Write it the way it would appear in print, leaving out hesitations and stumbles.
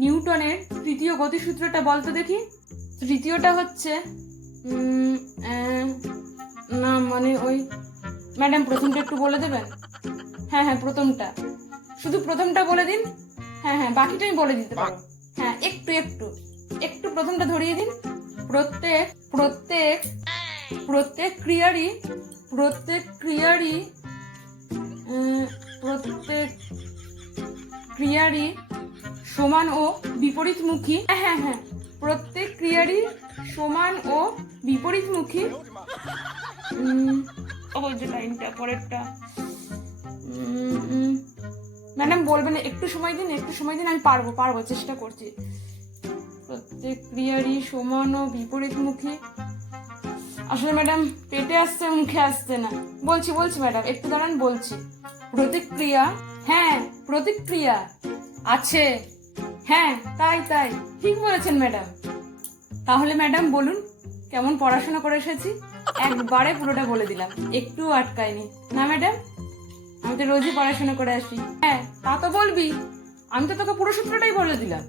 নিউটনের তৃতীয় গতিসূত্রটা বলতো দেখি। তৃতীয়টা হচ্ছে না মানে ওই, ম্যাডাম প্রথমটা একটু বলে দেবেন? হ্যাঁ হ্যাঁ প্রথমটা, শুধু প্রথমটা বলে দিন। হ্যাঁ হ্যাঁ বাকিটাই বলে দিতে পারো। হ্যাঁ একটু একটু একটু প্রথমটা ধরিয়ে দিন। প্রত্যেক প্রত্যেক প্রত্যেক ক্রিয়ারই প্রত্যেক ক্রিয়ারই প্রত্যেক ক্রিয়ারই সমান ও বিপরীতমুখী। হ্যাঁ হ্যাঁ হ্যাঁ প্রত্যেক ক্রিয়ারই সমান ও বিপরীতমুখী। ওই যে লাইনটা পরেরটা, ম্যাডাম বলবেন একটু সময় দিন, একটু সময় দিন, আমি পারবো চেষ্টা করছি। প্রত্যেক ক্রিয়ারই সমান ও বিপরীতমুখী, আসলে ম্যাডাম পেটে আসছে মুখে আসছে না। বলছি ম্যাডাম একটু দাঁড়ান বলছি। প্রতিক্রিয়া, হ্যাঁ প্রতিক্রিয়া আছে, হ্যাঁ তাই ঠিক বলেছেন ম্যাডাম। তাহলে ম্যাডাম বলুন কেমন পড়াশোনা করে এসেছি? একবারে পুরোটা বলে দিলাম, একটু আটকায়নি না ম্যাডাম? আমি তো রোজই পড়াশোনা করে আসি। হ্যাঁ তা তো বলবি, আমি তো তোকে পুরো সূত্রটাই বলে দিলাম।